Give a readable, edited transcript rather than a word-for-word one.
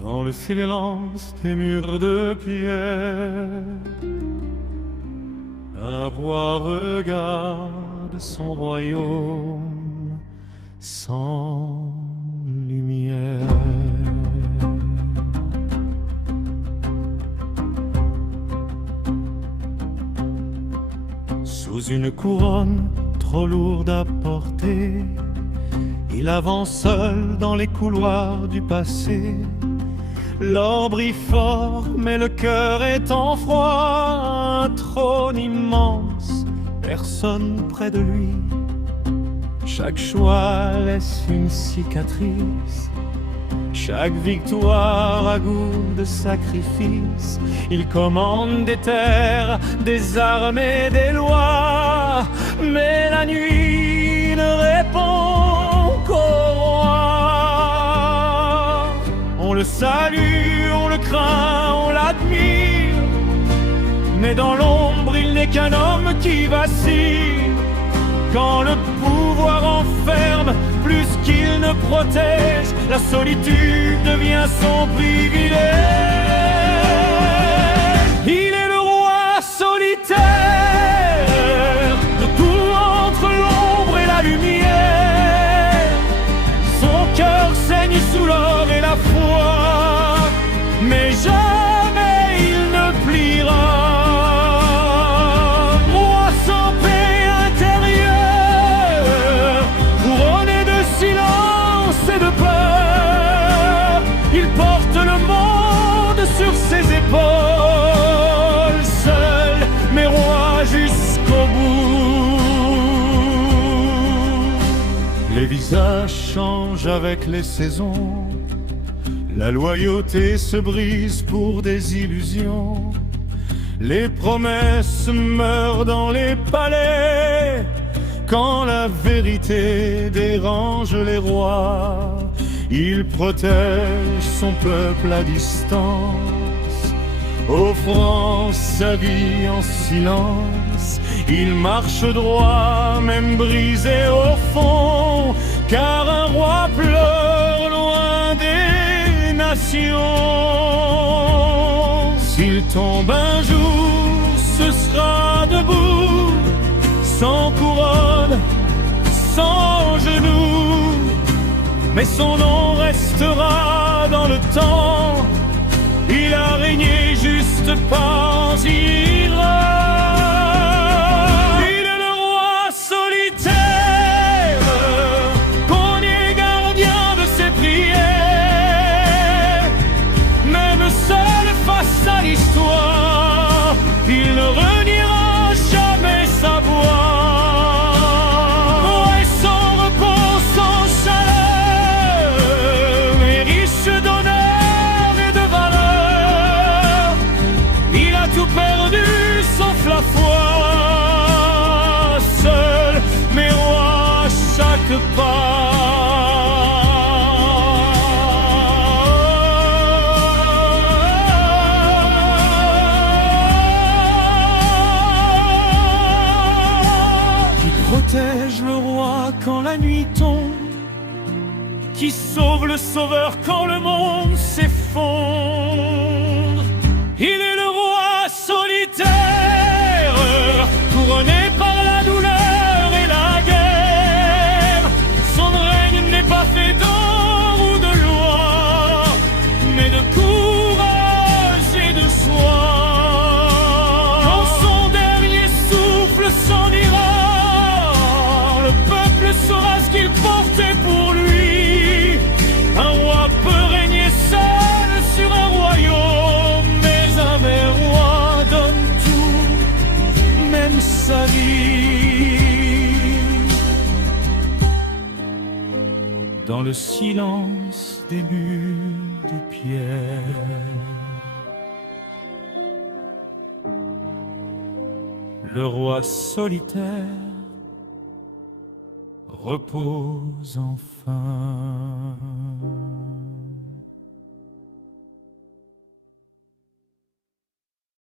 Dans le silence des murs de pierre, un roi regarde son royaume sans lumière. Sous une couronne trop lourde à porter, il avance seul dans les couloirs du passé. L'or brille fort, mais le cœur est en froid. Un trône immense, personne près de lui. Chaque choix laisse une cicatrice. Chaque victoire a goût de sacrifice. Il commande des terres, des armées, des lois. Mais la nuit ne répond qu'au roi. On le salue, on le craint, on l'admire. Mais dans l'ombre, il n'est qu'un homme qui vacille. Quand le pouvoir enferme plus qu'il ne protège, la solitude devient son privilège. Il est le roi solitaire, de tout entre l'ombre et la lumière. Son cœur saigne sous l'or et la foi, mais jamais il ne pliera. Il porte le monde sur ses épaules, seul mais roi jusqu'au bout. Les visages changent avec les saisons, la loyauté se brise pour des illusions. Les promesses meurent dans les palais, quand la vérité dérange les rois. Il protège son peuple à distance, offrant sa vie en silence. Il marche droit, même brisé au fond, car un roi pleure loin des nations. S'il tombe un jour, ce sera debout, sans couronne, sans genoux. Mais son nom restera dans le temps. Il a régné juste pas ira. Il est le roi solitaire, premier gardien de ses prières. Même seul face à l'histoire, il ne reniera jamais sa voix. Tout perdu sauf la foi, seul mais roi à chaque pas. Qui protège le roi quand la nuit tombe, qui sauve le sauveur quand le monde s'effondre. Il est le roi solitaire, couronné par la douleur et la guerre. Son règne n'est pas fait d'or ou de loi, mais de courage et de choix. Quand son dernier souffle s'en ira, le peuple saura ce qu'il portait pour lui. Un roi peut régner seul sur un royaume, roi donne tout, même sa vie. Dans le silence des murs de pierre, le roi solitaire repose enfin.